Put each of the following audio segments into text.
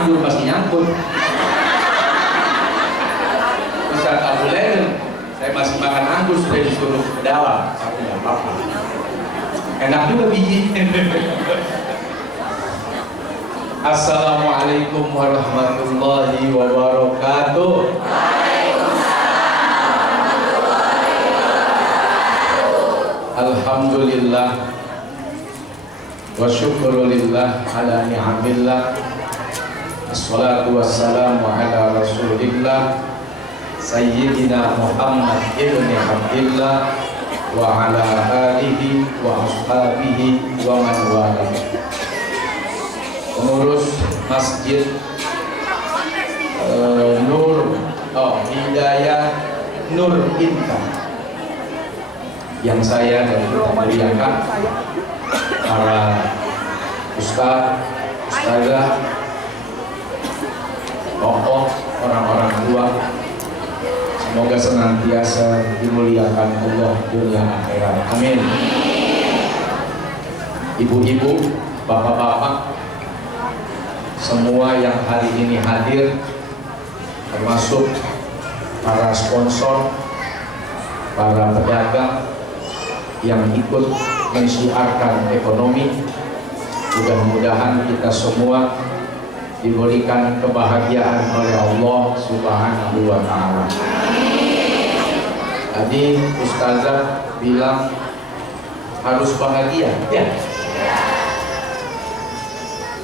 anggur masih nyangkut. Ustaz Abu Leden, saya masih makan anggur sudah disuruh ke dalam, tapi nggak apa-apa. Enak juga biji. Assalamualaikum warahmatullahi wabarakatuh. Alhamdulillah wa syukurulillah ala ni'amillah. Assalatu wassalamu ala rasulillah Sayyidina Muhammad ibn Abdillah wa ala alihi wa ashabihi wa man wala. Pengurus Masjid Hidayah Nur Intan yang saya dan kita muliakan, para ustaz, ustazah, tokoh, orang-orang tua, semoga senantiasa dimuliakan Allah dunia akhirat. Amin. Ibu-ibu, bapak-bapak, semua yang hari ini hadir, termasuk para sponsor, para pedagang yang ikut mensiarkan ekonomi, mudah-mudahan kita semua diberikan kebahagiaan oleh Allah Subhanahu wa Ta'ala. Tadi Ustazah bilang harus bahagia, ya?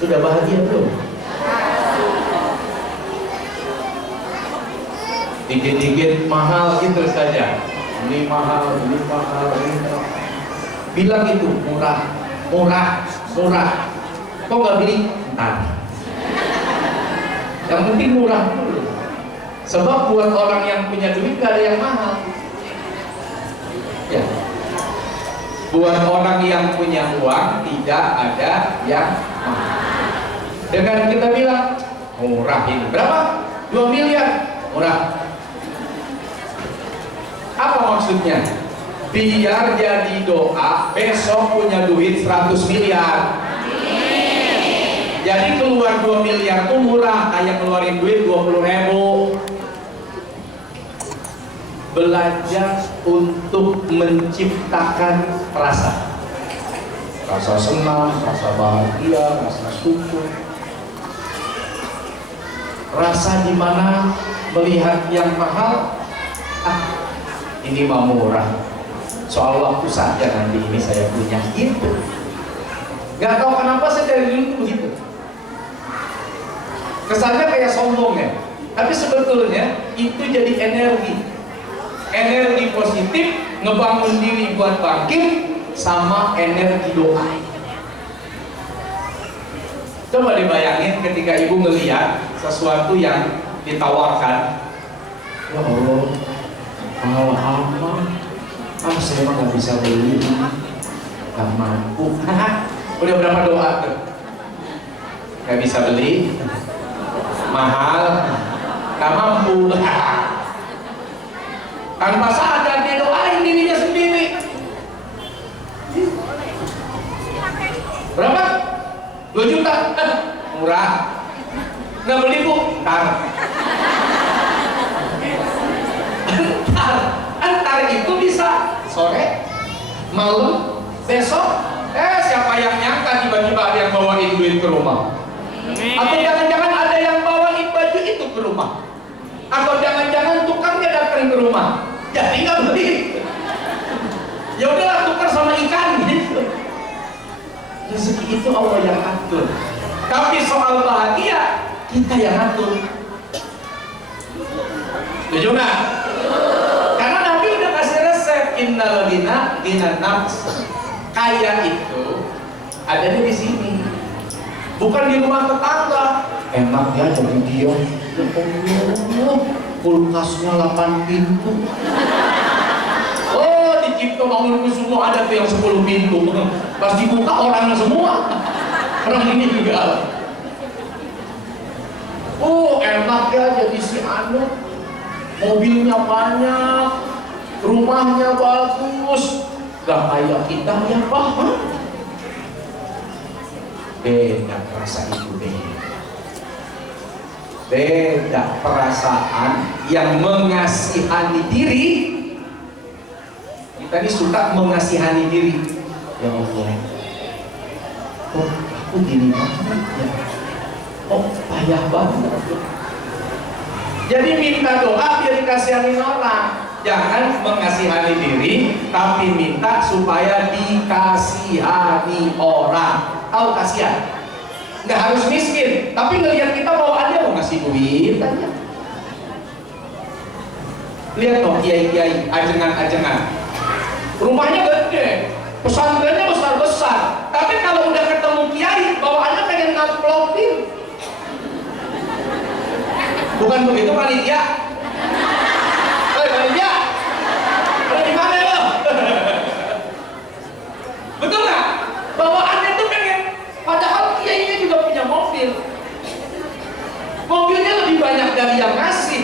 Sudah bahagia belum? Dikit-dikit mahal gitu saja. Ini mahal, ini mahal, ini mahal. Bilang itu murah, murah, murah. Kok nggak beli? Entar. Yang penting murah dulu. Sebab buat orang yang punya duit gak ada yang mahal. Ya. Buat orang yang punya uang tidak ada yang mahal. Dengan kita bilang murah ini berapa? 2 miliar murah. Apa maksudnya? Biar jadi doa besok punya duit 100 miliar. Jadi keluar 2 miliar itu murah, kayak keluarin duit 20.000. Belajar untuk menciptakan rasa senang, rasa bahagia, rasa syukur, rasa dimana melihat yang mahal, ini mah murah, soal waktu saja nanti ini saya punya, gitu. Gak tahu kenapa saya dari dulu tuh begitu. Kesannya kayak sombong ya, tapi sebetulnya itu jadi energi positif, ngebangun diri buat bangkit, sama energi doa. Coba dibayangin ketika ibu ngelihat sesuatu yang ditawarkan, ya Allah, mahal apa? Saya mah nggak bisa beli, nggak mampu. Udah berapa doa tuh? Nggak bisa beli, mahal, nggak mampu. Tanpa sadar dia doain dirinya sendiri. Berapa? 2 juta? Murah. Nggak beli bu? Ntar itu bisa sore, malam, besok. Siapa yang nyangka tiba-tiba ada yang bawain duit ke rumah? Atau jangan-jangan ada yang bawain baju itu ke rumah? Atau jangan-jangan tukarnya datang ke rumah? Jadi nggak beli. Ya udahlah, tukar sama ikan gitu. Rezeki itu Allah yang atur. Tapi soal bahagia kita yang atur. Setuju nggak? Karena Nabi udah kasih resep, innal ghina ghinan nafs. Kaya itu adanya di sini, bukan di rumah tetangga. Enak ya jadi dia. Kulkasnya 8 pintu. Oh, di Cipto Mangunkusumo ada tuh yang 10 pintu. Pas dibuka orangnya semua. Orang ini juga. Oh, enak ya jadi si anu. Mobilnya banyak, rumahnya bagus. Gak kayak kita yang paham. Beda rasa itu beda. Beda perasaan yang mengasihani diri. Kita ini suka mengasihani diri. Ya Allah, oh aku gini banget ya, oh payah banget. Jadi minta doa biar dikasihani orang. Jangan mengasihani diri, tapi minta supaya dikasihani orang. Tahu kasihan? Nggak harus miskin, tapi ngelihat kita bawaannya mau ngasih duit aja. Lihat dong kiai-kiai, ajengan-ajengan, rumahnya gede, pesantrennya besar-besar, tapi kalau udah ketemu kiai, bawaannya pengen ngamplopin. Bukan begitu panitia? Panitia, di mana lo? Betul nggak? Bawaannya tuh pengen, padahal kiainya juga punya mobil. Mobilnya lebih banyak dari yang ngasih.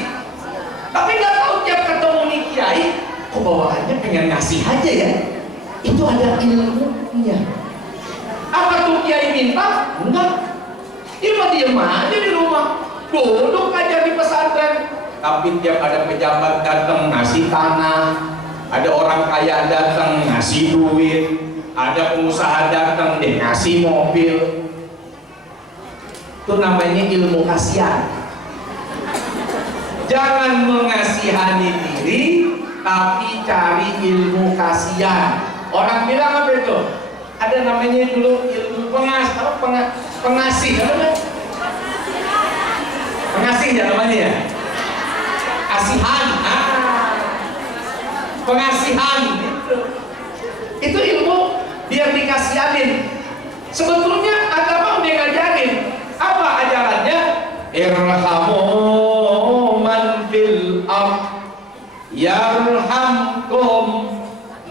Tapi nggak tahu tiap ketemu nih kiai, kok bawaannya pengen ngasih aja ya? Itu ada ilmunya. Apa tuh kiai minta? Enggak. Dia mah diem aja di rumah, duduk aja di pesantren. Tapi tiap ada pejabat datang ngasih tanah, ada orang kaya datang ngasih duit, ada pengusaha datang dia ngasih mobil. Itu namanya ilmu kasihan. Jangan mengasihani diri, tapi cari ilmu kasihan. Orang bilang apa itu? Ada namanya dulu ilmu pengasih, namanya? Pengasih ya namanya ya? Kasihan, pengasihan gitu. Itu ilmu biar dikasihanin. Sebetulnya agama udah ngajarin. Apa ajarannya? Irhamu man fil ard yarhamkum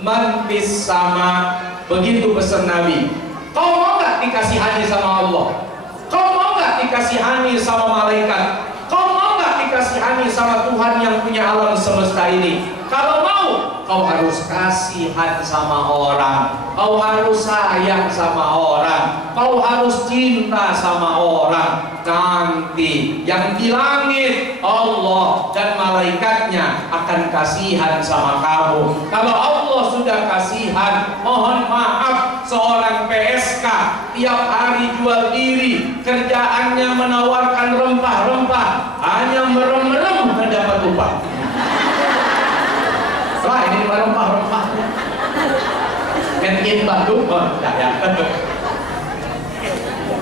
man fis sama. Begitu pesan Nabi. Kau mau nggak dikasihani sama Allah? Kau mau nggak dikasihani sama malaikat? Kau mau nggak dikasihani sama Tuhan yang punya alam semesta ini? Kalau mau, kau harus kasihan sama orang, kau harus sayang sama orang, kau harus cinta sama orang. Nanti yang di langit Allah dan malaikatnya akan kasihan sama kamu. Kalau Allah sudah kasihan, mohon maaf, seorang PSK tiap hari jual diri, kerjaannya menawarkan rempah-rempah, hanya merem-merem mendapat upah. Wah, ini rempah-rempah. Mungkin Bandung, ya.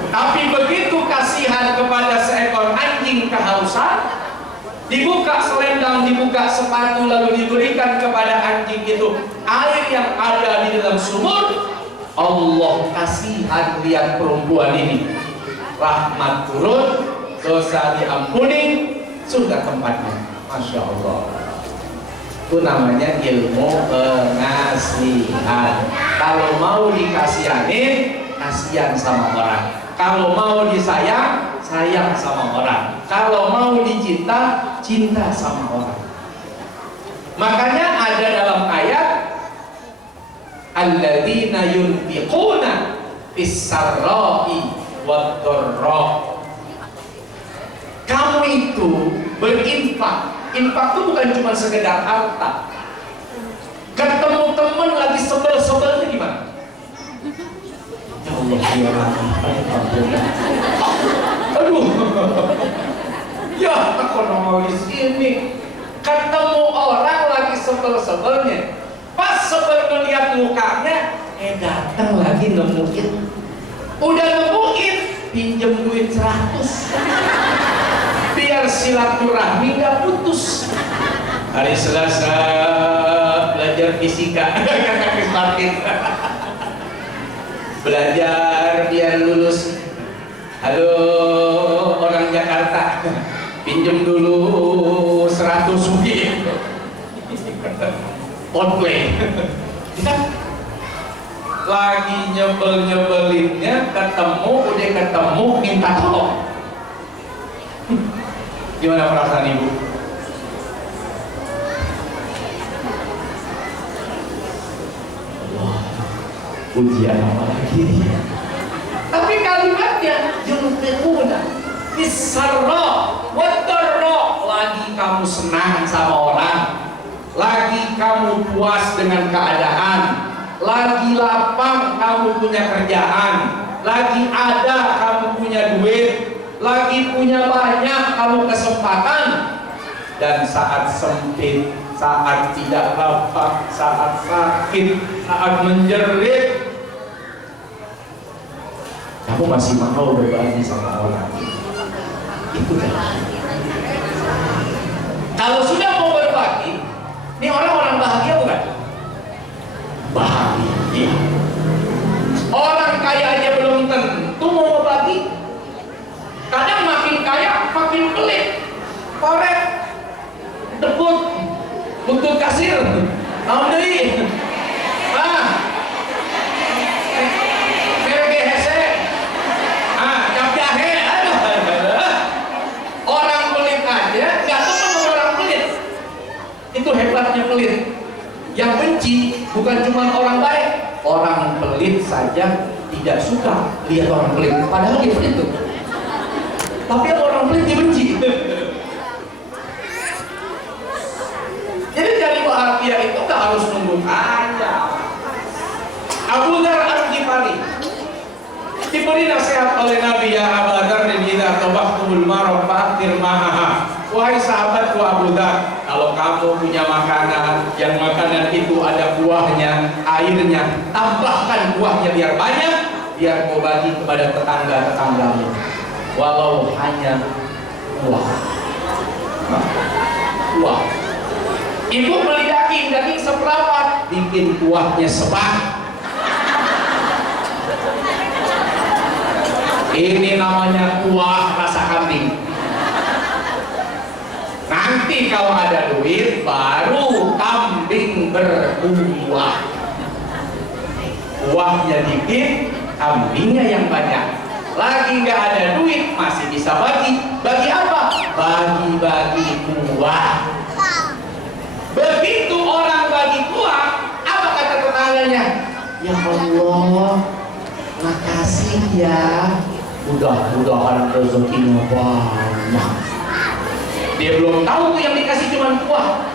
Tapi begitu kasihan kepada seekor anjing kehausan, dibuka selendang, dibuka sepatu, lalu diberikan kepada anjing itu air yang ada di dalam sumur. Allah kasihan lihat perempuan ini, rahmat turun, dosa diampuni, sudah tempatnya. Masya Allah. Itu namanya ilmu pengasihan. Kalau mau dikasihanin, kasihan sama orang. Kalau mau disayang, sayang sama orang. Kalau mau dicinta, cinta sama orang. Makanya ada dalam ayat, alladzina yunfiquna fis-sarra'i wad-dharra. Kamu itu berinfak. Infak itu bukan cuma sekedar harta. Ketemu teman lagi sebel-sebelnya gimana? Ya Allah, ya Allah. Aduh. Ya, aku mau di sini. Ketemu orang lagi sebel-sebelnya. Pas sebel melihat mukanya, datang lagi nemuin. Udah nemuin, pinjem duit 100. Biar silaturahmi nggak putus. Hari Selasa belajar fisika, Kak Martin. Belajar biar lulus. Halo orang Jakarta, pinjem dulu 100 rupiah. Outplay. Lagi nyebel-nyebelinnya, udah ketemu minta tolong. Gimana perasaan ibu? Wah, ujian apa lagi? Tapi kalimatnya yunfiquna Fisarra wadarra, lagi kamu senang sama orang, lagi kamu puas dengan keadaan, lagi lapang kamu punya kerjaan, lagi ada kamu punya duit, lagi punya banyak kamu kesempatan, dan saat sempit, saat tidak lapang, saat sakit, saat menjerit, kamu masih mau berbagi sama orang. Itu kan. Kalau sudah mau berbagi, ini orang-orang bahagia bukan? Bahagia. Orang kaya aja belum tentu mau berbagi. Kadang makin kaya makin pelit, korek, debut, butuh kasir, mau beli, merek hese, cap jahe, aduh. Orang pelit aja, nggak temen sama orang pelit. Itu hebatnya pelit. Yang benci bukan cuma orang baik, orang pelit saja tidak suka lihat orang pelit. Padahal dia pelit tuh. Tapi orang pelit dibenci. Jadi jadi bahagia itu gak harus nunggu kaya. Abu Dzar Al-Ghifari diberi nasihat oleh Nabi, ya Abu Dzar, idza tabaqtumul mar'a fa'tir ma'aha. Wahai sahabatku Abu Dzar, kalau kamu punya makanan, yang makanan itu ada buahnya, airnya, tambahkan buahnya biar banyak, biar kau bagi kepada tetangga-tetanggamu. Walau hanya buah. Buah. Ibu beli daging seberapa, bikin kuahnya sebat. Ini namanya kuah rasa kambing. Nanti kalau ada duit, baru kambing berbuah. Kuahnya dikit, kambingnya yang banyak. Lagi nggak ada duit, masih bisa bagi. Bagi apa? Bagi-bagi kuah. Begitu orang bagi kuah, apa kata tetangganya? Ya Allah, makasih ya. Mudah-mudahan rezekinya banyak. Dia belum tahu tuh yang dikasih cuma kuah,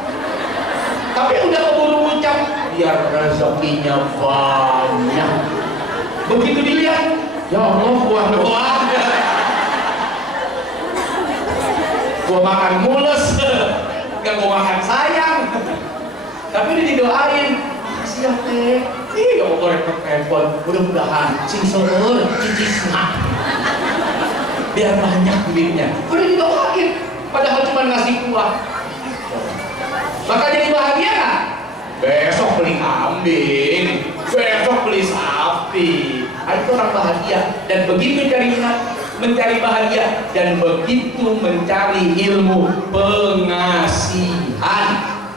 tapi udah keburu ngucap, biar rezekinya banyak. Begitu dilihat, ya Allah, kuah doang. Gua makan mulus, gak gua makan sayang. Tapi ini didoain, makasih ya teh. Ih, gak mau repot-repot. Mudah-mudahan sing seueur cicisna, biar banyak duitnya. Udah didoain, padahal cuma ngasih kuah. Maka jadi bahagia nggak? Besok beli kambing, besok beli sapi. Itu orang bahagia. Dan begitu mencari bahagia, dan begitu mencari ilmu pengasihan,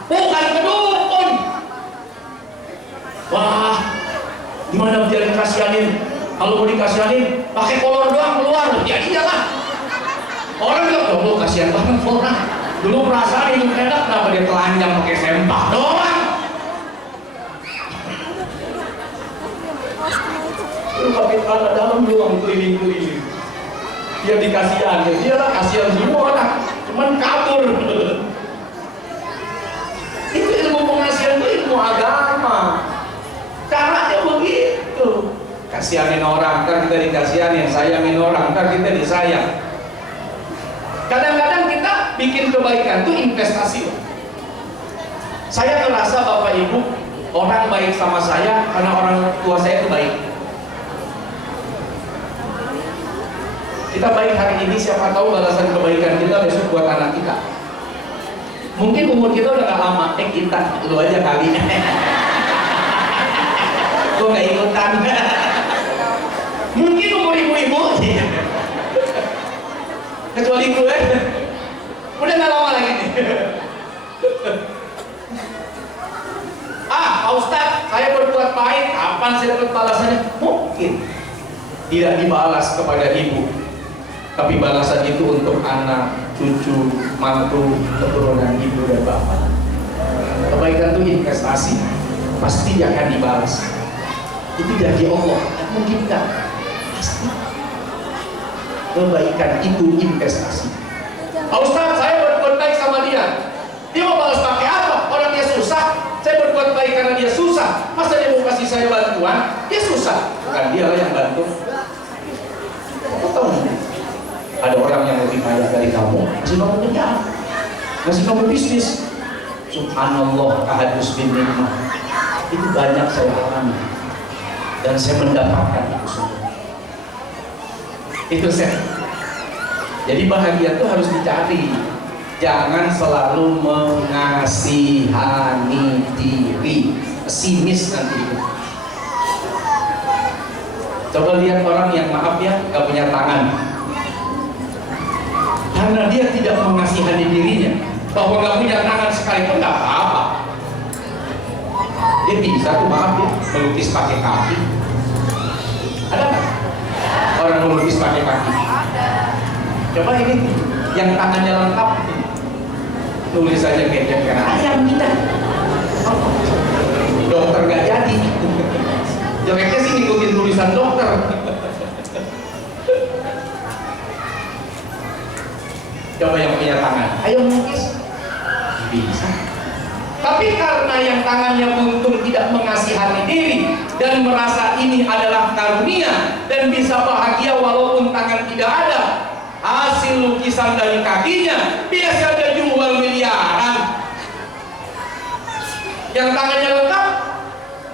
bukan kedukun. Wah, gimana dia dikasihanin? Kalau mau dikasihanin, pakai kolor doang keluar, ya iyalah. Orang bilang, oh kasihan banget orang. Dulu perasaan hidup enak, kenapa dia telanjang pakai sempak doang? Lu pakai celana dalam doang, keliling-keliling. Dia dikasihan, dia lah kasihan semua orang, cuman kabur. Itu ilmu pengasihan, itu ilmu agama. Caranya begitu. Kasihanin orang, ntar kita dikasihanin. Sayangin orang, ntar kita disayang. Kadang-kadang kita bikin kebaikan itu investasi. Saya merasa Bapak Ibu, orang baik sama saya karena orang tua saya itu baik. Kita baik hari ini, siapa tahu balasan kebaikan kita besok buat anak kita. Mungkin umur kita udah gak lama, kita, lu aja kali. Gue gak ikutan. Mungkin umur ibu-ibu, kecuali gue, udah gak lama lagi nih. Pak Ustadz, saya berbuat baik, kapan saya dapat balasannya? Mungkin tidak dibalas kepada ibu, tapi balasan itu untuk anak, cucu, mantu, keturunan ibu dan bapak. Kebaikan itu investasi, pasti akan dibalas. Itu janji Allah, mungkin enggak, pasti. kebaikan itu investasi. Pak Ustaz, saya berbuat baik sama dia. Dia mau balas pakai apa? Orang dia susah. Saya berbuat baik karena dia susah. Masa dia mau kasih saya bantuan? Dia susah. Bukan dia lah yang bantu. Kau tahu? Ada orang yang lebih kaya dari kamu, masih kamu kerjaan, masih kamu bisnis. Subhanallah, kahadus bin nikmah. Itu banyak saya alami dan saya mendapatkan itu semua. Itu saya. Jadi bahagia itu harus dicari. Jangan selalu mengasihani diri, pesimis nanti. Coba lihat orang yang maaf ya, gak punya tangan, karena dia tidak mengasihani dirinya, bahwa gak punya tangan sekalipun gak apa-apa. Dia bisa tuh maaf ya, melukis pakai kaki. Ada nggak orang melukis pakai kaki? Coba ini yang tangannya lengkap, tulis saja kecap karena ayam kita. Dokter gak jadi. Jeleknya sih ngikutin tulisan dokter. Coba yang punya tangan, ayo melukis. Bisa. Tapi karena yang tangannya buntung tidak mengasihani diri dan merasa ini adalah karunia dan bisa bahagia walaupun tangan tidak ada, hasil lukisan dari kakinya biasa dia jual miliaran. Yang tangannya lengkap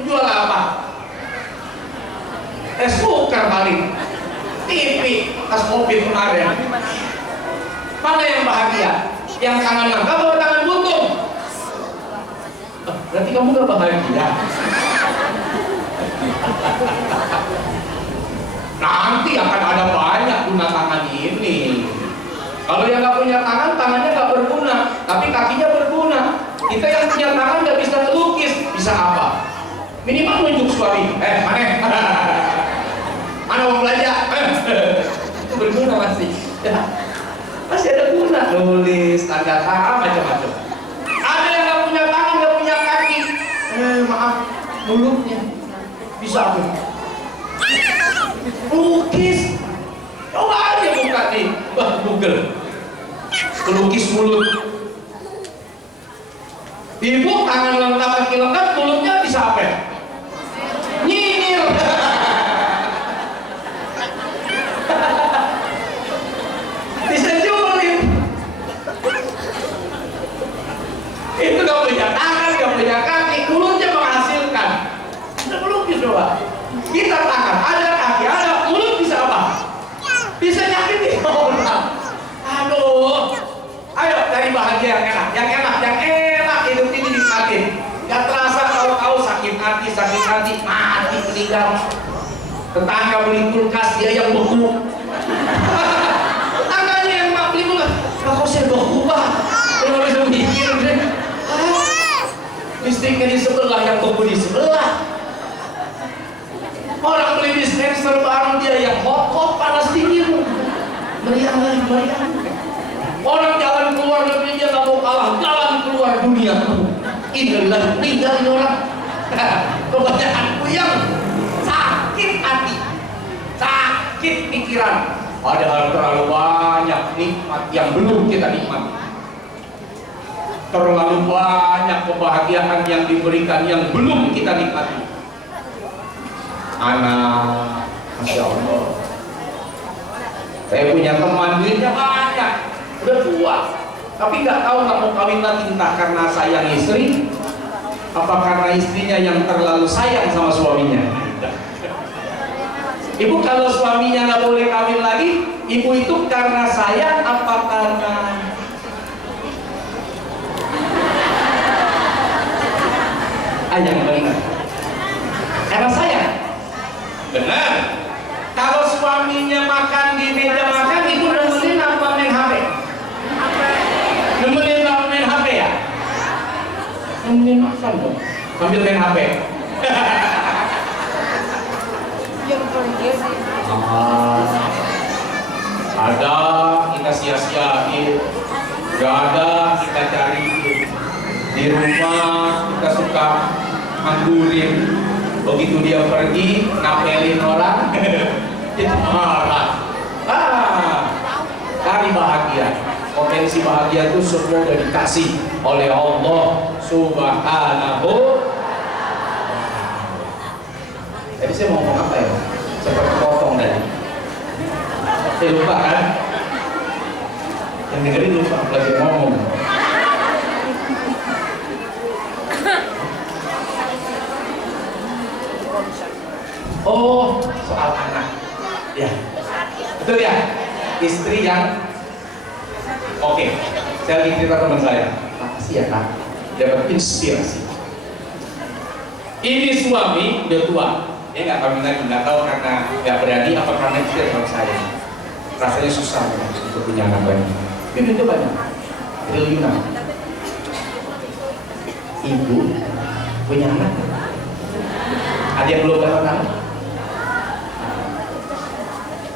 jual apa? Es buker paling, TV, tas mobil kemarin. Mana yang bahagia? Yang tangan lengkap atau tangan buntung? Berarti kamu gak bahagia. Nanti akan ada banyak guna tangan ini. Kalau yang gak punya tangan, tangannya gak berguna, tapi kakinya berguna. Kita yang punya tangan gak bisa melukis, bisa apa? Minimal nunjuk suami. Mana mau belajar? Itu berguna masih. Ya. Masih ada guna. Nulis, tanda tangan, macam-macam. Ada yang gak punya tangan, gak punya kaki. Maaf, mulutnya bisa apa? Lukis. Coba aja buka di Google. Pelukis mulut. Ibu tangan lengkap, kaki lengkap, mulutnya bisa apa? Nyinyir. Bisa julid. Itu gak punya tangan, gak punya kaki, mulutnya menghasilkan. Kita melukis coba. Kita tangan, ada kaki, ada mulut, bisa apa? Bisa nyakitin orang. Aduh. Ayo cari bahagia yang enak, yang enak, yang enak. Hidup ini nikmatin. Gak terasa tahu-tahu sakit hati, mati, meninggal. Tetangga beli kulkas, dia yang beku. Tetangganya yang mak beli kulkas, kok saya beku pak? Dia nggak bisa mikir deh. Listriknya di sebelah, yang beku di sebelah. Orang beli dispenser baru, dia yang hot, panas dingin. Meriang lagi, meriang. Orang jalan keluar negeri, dia nggak mau kalah, jalan keluar dunia. Inilah tinggalin orang. Kebanyakan puyeng, sakit hati, sakit pikiran. Padahal terlalu banyak nikmat yang belum kita nikmati. Terlalu banyak kebahagiaan yang diberikan yang belum kita nikmati. Anak, Masya Allah. Saya punya teman, duitnya banyak, udah tua, tapi nggak tahu nggak mau kawin lagi, entah karena sayang istri, apa karena istrinya yang terlalu sayang sama suaminya. Ibu kalau suaminya nggak boleh kawin lagi, ibu itu karena sayang apa karena ayang benar? Karena sayang. Benar. Kalau suaminya makan di meja makan, ibu nemenin apa main HP? Nemenin apa main HP ya? Nemenin makan dong, sambil main HP. Ada kita sia-siain, gak ada kita cari. Di rumah kita suka anggurin. Begitu dia pergi, ngapelin orang, itu marah. Cari bahagia. Potensi bahagia itu semua udah dikasih oleh Allah Subhanahu. Jadi saya mau ngomong apa ya? Seperti potong tadi. Saya lupa kan? Yang dengerin lupa lagi ngomong. Oh, soal anak. Ya. Betul ya? Istri yang oke. Saya lagi cerita teman saya. Makasih ya Kak. Dapat inspirasi. Ini suami udah tua. Dia nggak kawin lagi, nggak tahu karena nggak berani apa karena istri sama saya. Rasanya susah untuk punya anak banyak. Tapi itu banyak. Triliunan. Ibu punya anak. Ada yang belum dapat anak?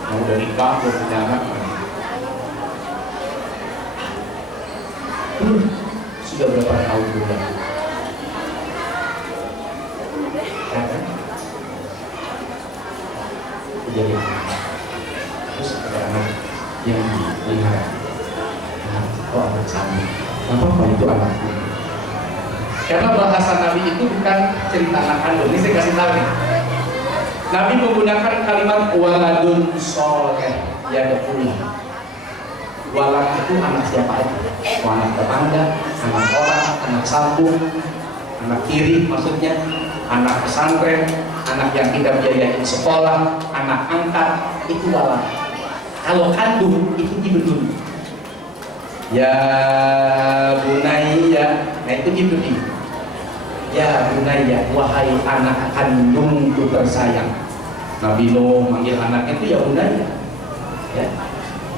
Yang udah nikah, belum punya anak. Sudah berapa tahun sudah? Ya kan? Jadi, terus ada anak yang dipelihara. Oh, anak sama. Apa itu anakku? Karena bahasa Nabi itu bukan cerita anak kandung. Ini saya kasih tahu nih. Nabi menggunakan kalimat waladun soleh yadkhulullah. Walad itu anak siapa aja? Anak tetangga, anak orang, anak sambung, anak kiri maksudnya, anak pesantren, anak yang kita biayain sekolah, anak angkat, itu walad. Kalau kandung itu ibnu. Ya bunayya, nah itu ibnu. Ya bunayya, wahai anak kandungku tersayang. Nabi Nuh manggil anaknya itu ya bunayya. Ya.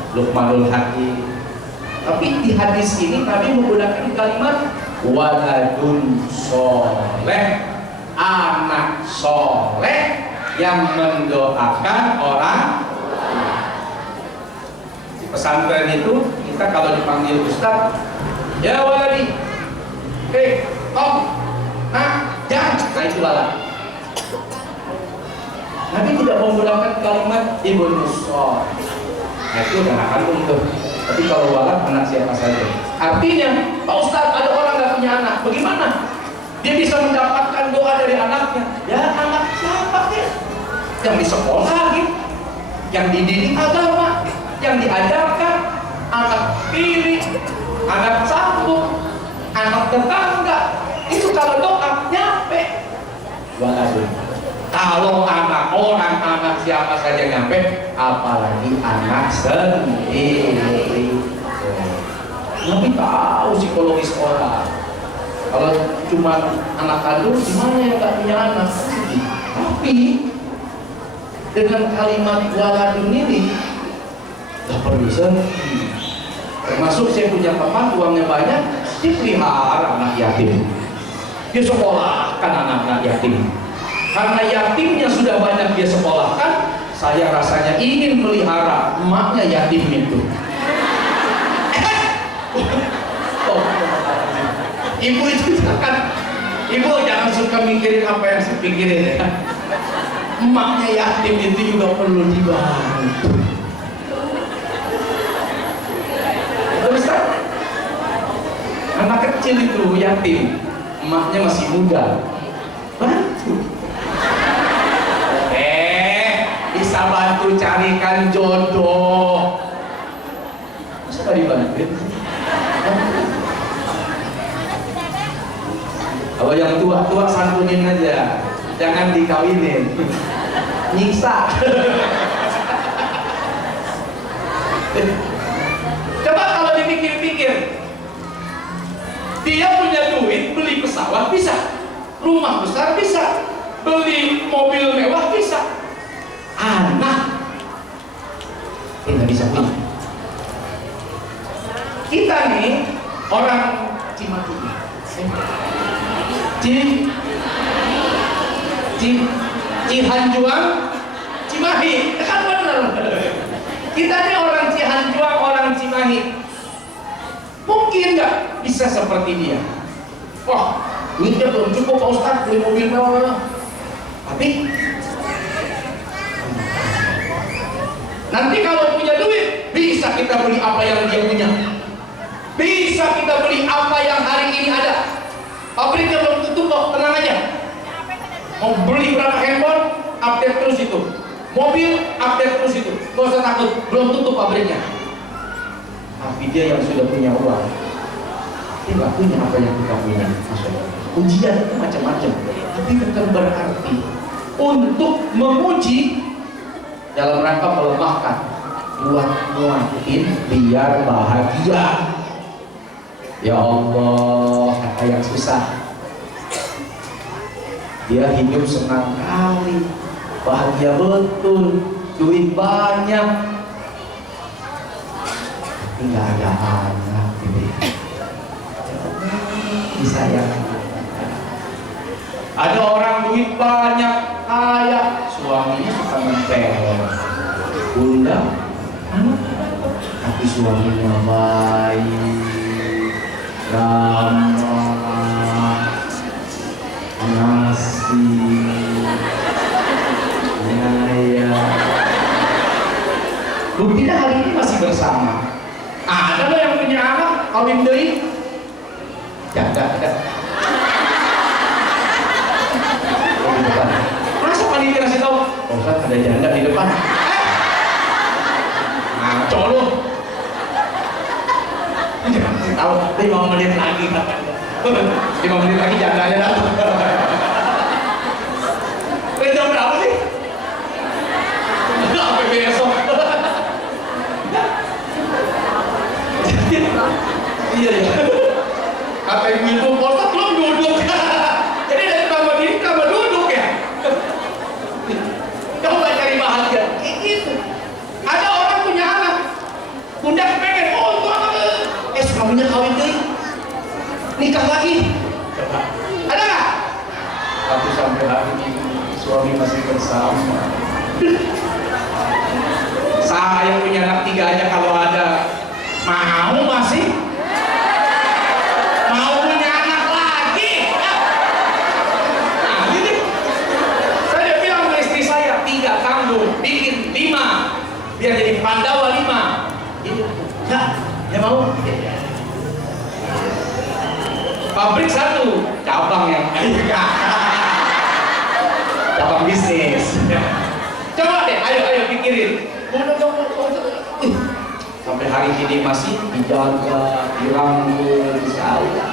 Luqmanul Hakim. Tapi di hadis ini Nabi menggunakan kalimat waladun soleh, anak soleh yang mendoakan orang. Di pesantren itu kita kalau dipanggil Ustaz, ya waladi, om, jangan, nah itu walad. Nabi tidak menggunakan kalimat ibnu soleh. Nah itu udah anak kandung tuh. Tapi kalau walad anak siapa saja. Artinya, Pak Ustadz ada orang nggak punya anak, bagaimana? Dia bisa mendapatkan doa dari anaknya. Ya anak siapa ya? Yang di sekolah gitu, yang dididik agama, yang diajarkan, anak tiri, anak sambung, anak tetangga. Itu kalau doa nyampe. Waladun. Kalau anak orang, anak siapa saja nyampe, apalagi anak sendiri. Nabi tahu psikologis orang. Kalau cuma anak kandung, gimana yang gak punya anak? Tapi dengan kalimat waladun ini, gak perlu sedih. Termasuk saya punya teman, uangnya banyak, dia pelihara anak yatim. Dia sekolahkan anak-anak yatim. Karena yatimnya sudah banyak dia sekolahkan, saya rasanya ingin melihara emaknya yatim itu. Ibu itu jangan suka mikirin apa yang saya pikirin ya. Emaknya yatim itu juga perlu dibantu. Terus anak kecil itu yatim, emaknya masih muda, bantu. Bisa bantu carikan jodoh. Masa gak dibantuin? Kalau yang tua-tua santunin aja, jangan dikawinin. Nyiksa. Coba kalau dipikir-pikir, dia punya duit beli pesawat bisa, rumah besar bisa, beli mobil mewah bisa. Anak tidak bisa punya. Kita nih orang Cimahi, Cihanjuang, Cimahi, kan benar. Kita nih orang Cihanjuang, orang Cimahi. Mungkin nggak bisa seperti dia. Wah, duitnya belum cukup Pak Ustadz beli mobil mewah. Tapi Nanti kalau punya duit, bisa kita beli apa yang dia punya. Bisa kita beli apa yang hari ini ada. Pabriknya belum tutup kok, tenang aja. Mau beli berapa handphone, update terus itu. Mobil, update terus itu. Gak usah takut, belum tutup pabriknya. Tapi dia yang sudah punya uang, dia nggak punya apa yang kita punya. Maksudnya, ujian itu macam-macam. Tapi bukan berarti untuk menguji dalam rangka melemahkan, buat nguatin biar bahagia. Ya Allah, kata yang susah. Dia hidup senang kali, bahagia betul, duit banyak, tapi nggak ada anak gitu ya. Disayang. Ada orang duit banyak, kaya, suaminya suka nempel, bunda, tapi suaminya baik, ramah, ngasih, nyayang. Buktinya hari ini masih bersama. Ada lo yang punya anak, kawin deui? Ada. Oh, di depan. Masa panitia kasih tahu? Oh, Ustaz, ada janda di depan. Ngaco lu. Jangan kasih tahu. 5 menit lagi katanya. 5 menit lagi jandanya datang. Jam berapa sih? Sampai besok. Iya. Kata ibu-ibu, Ustaz belum duduk. Jadi dari tambah diri tambah duduk ya. Coba cari bahagia. Itu. Ada orang punya anak, bunda pengen, oh itu anak. Suaminya kawin deh, nikah lagi. Coba. Ada nggak? Tapi sampai hari ini suami masih bersama. Saya punya anak 3 aja, kalau ada mau masih mau punya anak lagi. Nah gitu. Saya bilang ke istri saya, 3 kandung, bikin 5 biar jadi Pandawa 5. Gitu. Ya mau. Pabrik 1, cabang yang cabang bisnis. Coba deh, ayo pikirin. Sampai hari ini masih dijaga, dirangkul, disayang.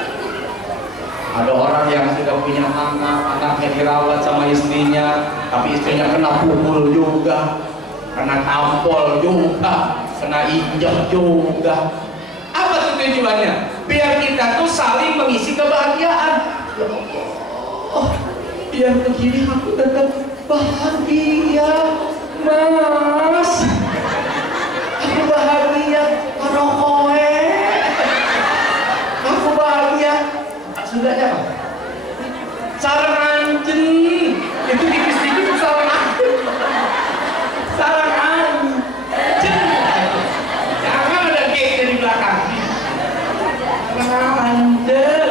Ada orang yang sudah punya anak, anaknya dirawat sama istrinya, tapi istrinya kena pukul juga, kena tampol juga, kena injak juga. Apa tuh tujuannya? Biar kita tuh saling mengisi kebahagiaan. Ya Allah, biar begini aku tetap bahagia, Mas. Aku bahagia, Rokoe. Aku bahagia. Sudahnya apa? Sarang anjen. Itu tipis-tipis sarang anjen. Sarang anjen. Jangan ada gate di belakang. Sarang anjen.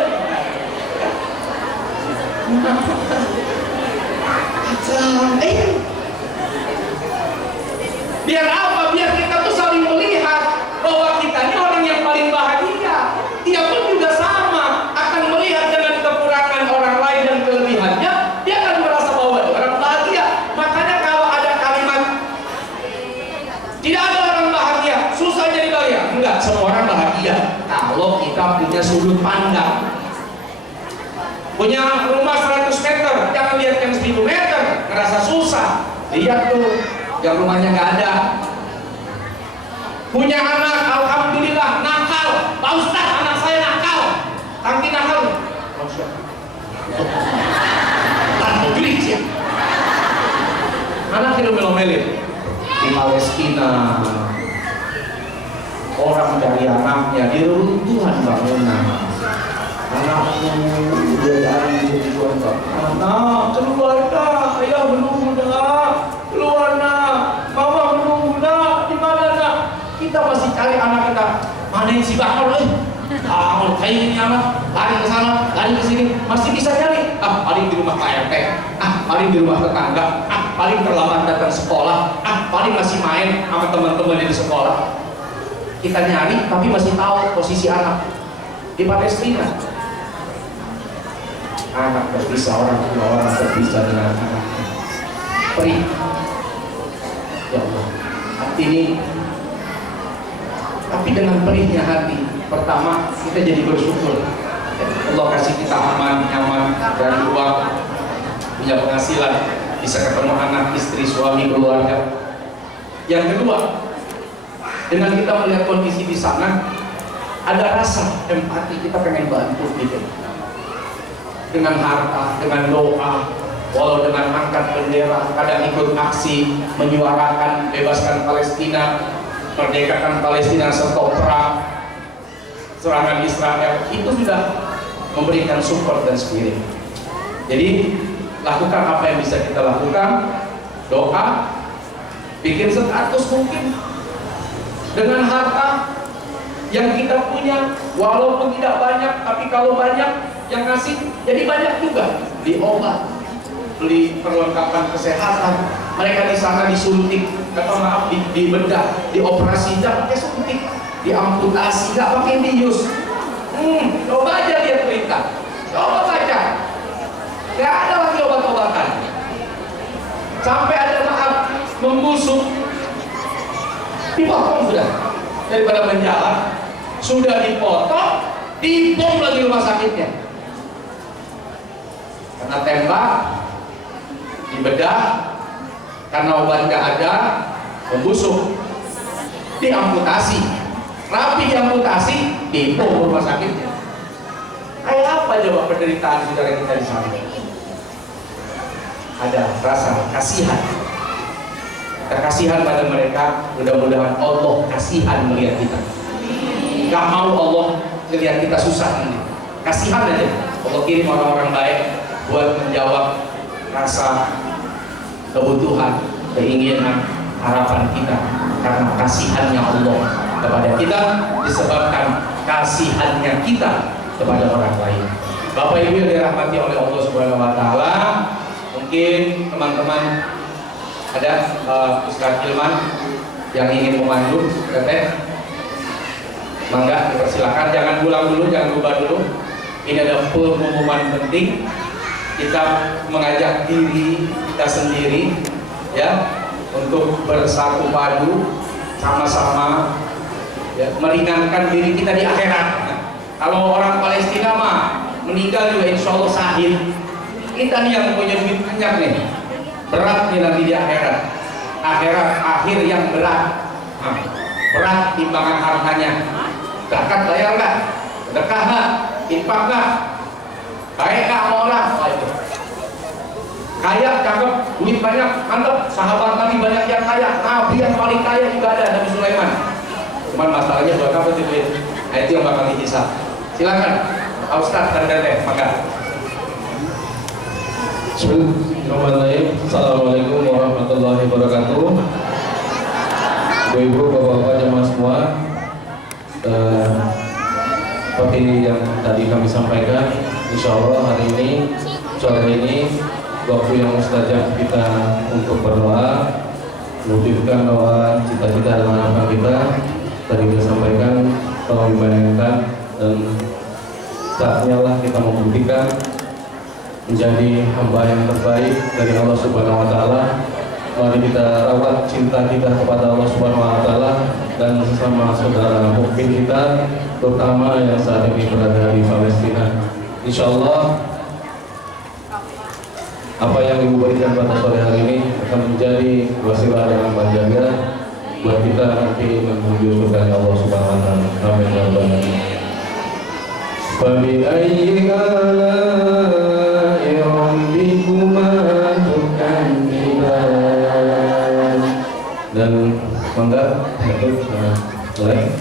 Biar apa? Biar kita tuh saling melihat bahwa kita ini orang yang paling bahagia. Dia pun juga sama, akan melihat dengan kekurangan orang lain dan kelebihannya, dia akan merasa bahwa dia orang bahagia. Makanya kalau ada kalimat tidak ada orang bahagia, susah jadi bahagia. Enggak, semua orang bahagia kalau kita punya sudut pandang. Punya rumah 100 meter, jangan lihat yang 1000 meter, ngerasa susah. Lihat tuh, yang rumahnya nggak ada. Punya anak, alhamdulillah, nakal. Pak Ustaz, anak saya nakal. Tangki nakal. Tanpa gelis ya. Anak dilomel-lomelin di Palestina. Orang dari anaknya di runtuhan bangunan. Anakku udah dari tujuan anak keluar nak, ayah menunggu nak, keluar nak, mama menunggu nak, di mana nak? Kita masih cari anak kita, mana yang si bakal kamu kayak ini anak, lari ke sana, lari ke sini, masih bisa cari. Paling di rumah Pak RT, paling di rumah tetangga, paling terlambat datang sekolah, paling masih main sama teman-teman di sekolah. Kita nyari tapi masih tahu posisi anak di Palestina. Anak terpisah, orang tua orang terpisah dengan anak. Perih. Ya Allah, hati ini. Tapi dengan perihnya hati, pertama kita jadi bersyukur. Allah kasih kita aman, nyaman, dan uang, punya penghasilan, bisa ketemu anak, istri, suami, keluarga. Yang kedua, dengan kita melihat kondisi di sana, ada rasa empati, kita pengen bantu gitu. Dengan harta, dengan doa, walau dengan angkat bendera, kadang ikut aksi menyuarakan bebaskan Palestina, merdekakan Palestina, stop perang, serangan Israel, itu sudah memberikan support dan spirit. Jadi lakukan apa yang bisa kita lakukan, doa, bikin status mungkin dengan harta yang kita punya, walaupun tidak banyak, tapi kalau banyak yang ngasih jadi banyak juga. Beli obat, beli perlengkapan kesehatan. Mereka di sana disuntik, maaf, dibedah, dioperasi, tidak pakai suntik, diamputasi, tidak pakai bius. Coba aja lihat berita, coba baca, tidak ada lagi obat-obatan. Sampai ada maaf membusuk, dipotong sudah, daripada menjalan, sudah dipotong, dibom lagi rumah sakitnya. Karena tembak, dibedah, karena obat nggak ada, membusuk, diamputasi, rapi diamputasi, dibom rumah sakitnya. Kayak apa coba penderitaan saudara kita di sana? Ada rasa kasihan. Kita kasihan pada mereka, mudah-mudahan Allah kasihan melihat kita. Gak mau Allah melihat kita susah ini. Kasihan aja. Allah kirim orang-orang baik buat menjawab rasa kebutuhan, keinginan, harapan kita. Karena kasihannya Allah kepada kita disebabkan kasihannya kita kepada orang lain. Bapak Ibu yang dirahmati oleh Allah Subhanahu wa taala, mungkin teman-teman ada Ustaz Hilman yang ingin memandu, Teteh. Mangga dipersilakan, jangan pulang dulu, jangan lupa dulu. Ini ada pengumuman penting. Kita mengajak diri kita sendiri ya untuk bersatu padu sama-sama ya, meringankan diri kita di akhirat. Nah, kalau orang Palestina mah meninggal juga insya Allah sahid. Kita nih yang punya duit banyak nih, berat nih nanti di akhirat. Akhirat akhir yang berat. Nah, berat timbangan hartanya. Zakat bayar nggak? Sedekah nggak? Infak nggak? Baik nggak sama orang? Wah, itu. Kaya, cakep, duit banyak, mantap. Sahabat Nabi banyak yang kaya. Nabi yang paling kaya juga ada, Nabi Sulaiman. Cuman masalahnya buat apa sih duit? Nah, itu yang bakal dihisab. Silakan, Pak Ustaz dan Teteh, maka. Bismillahirrahmanirrahim. Assalamualaikum warahmatullahi wabarakatuh. Ibu-ibu, bapak-bapak, jemaah semua. Seperti yang tadi kami sampaikan, insya Allah hari ini, sore ini, waktu yang mustajab kita untuk berdoa, mewujudkan doa cita-cita dan harapan kita. Tadi kita sampaikan, tolong dibayangkan, dan saatnya lah kita membuktikan menjadi hamba yang terbaik dari Allah Subhanahu wa taala. Mari kita rawat cinta kita kepada Allah Subhanahu wa taala dan sesama saudara mukmin kita, terutama yang saat ini berada di Palestina. Insyaallah apa yang Ibu berikan pada sore hari ini akan menjadi wasilah dan penjaga buat kita nanti menuju surga Allah Subhanahu wa taala. Amin ya rabbal alamin. Fa bi ayyi ala'i rabbikuma tukadziban. Dan mangga untuk mulai.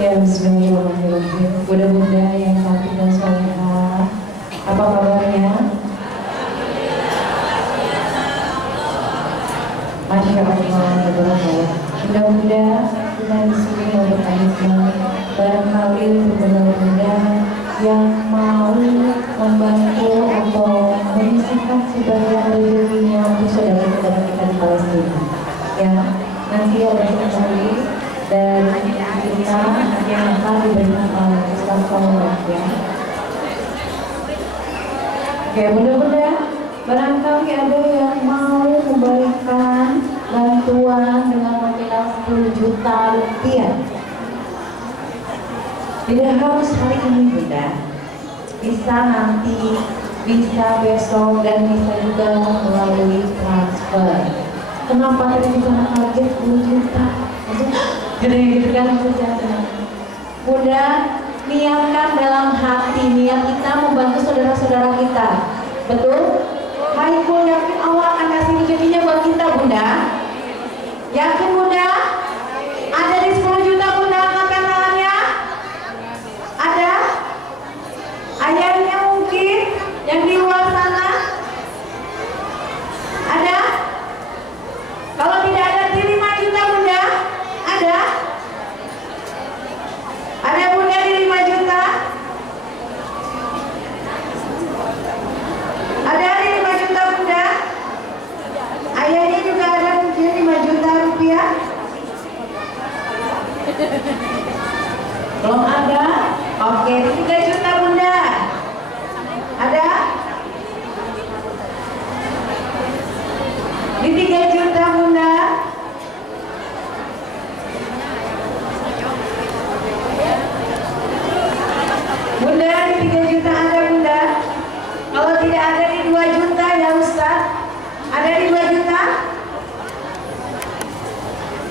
Ya, bismillahirrahmanirrahim. Bunda-bunda yang cantik dan solehah, apa kabarnya? Masya Allah, bunda-bunda kita di sini mau berkomitmen barangkali bunda-bunda yang mau membantu atau mengisikan menyerahkan sebagian rezekinya untuk saudara-saudara kita di Palestina. Ya, nanti ada kembali dan kita yang akan diberikan oleh Ustaz Solomon, ya. Oke, mudah-mudahan barangkali ada yang mau memberikan bantuan dengan nominal 10 juta rupiah. Tidak harus hari ini, Bunda. Bisa nanti, bisa besok, dan bisa juga melalui transfer. Kenapa tadi bisa kaget 10 juta? Gede gitu kan maksudnya. Bunda, niatkan dalam hati, niat kita membantu saudara-saudara kita. Betul? Hai Bunda, yakin Allah akan kasih rezekinya buat kita, Bunda? Yakin, Bunda? Ada di 10 juta, Bunda, angkatkan tangannya. Ada? Ayahnya mungkin yang di luar sana? Ada? Kalau tidak ada di 5 juta, Bunda? Ada? Ada, Bunda, di 5 juta? Ada di 5 juta, Bunda? Ayahnya juga ada mungkin 5 juta rupiah? Belum ada? Oke, 3 juta, Bunda. Ada? Di 3 juta, Bunda. Bunda, di 3 juta ada, Bunda? Kalau tidak ada di 2 juta ya Ustaz? Ada di 2 juta?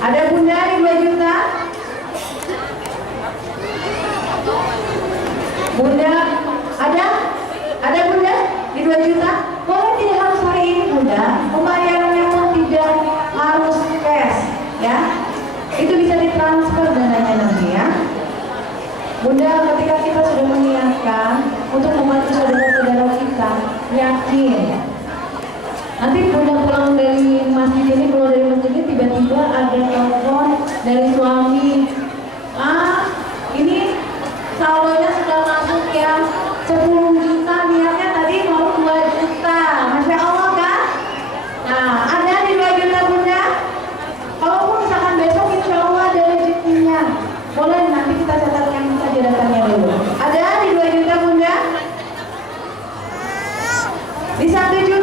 Ada, Bunda, di 2 juta? Bunda, ada? Ada, Bunda, di 2 juta? Boleh tidak harus hari ini, Bunda? Pembayarannya pun tidak harus cash, ya. Itu bisa ditransfer dananya nanti, ya. Bunda, ketika kita sudah mengingatkan untuk membantu saudara-saudara kita, yakin. Nanti Bunda pulang dari masjid ini, keluar dari masjid ini, tiba-tiba ada telepon dari suami. Ini saldonya sudah masuk ya 10 juta, niatnya tadi mau 2 juta. Masya Allah kan? Nah, ada di 2 juta, Bunda. Kalaupun misalkan besok insya Allah ada rezekinya, boleh nanti kita catatkan saja datanya dulu. Ada di 2 juta, Bunda? Di 1 juta?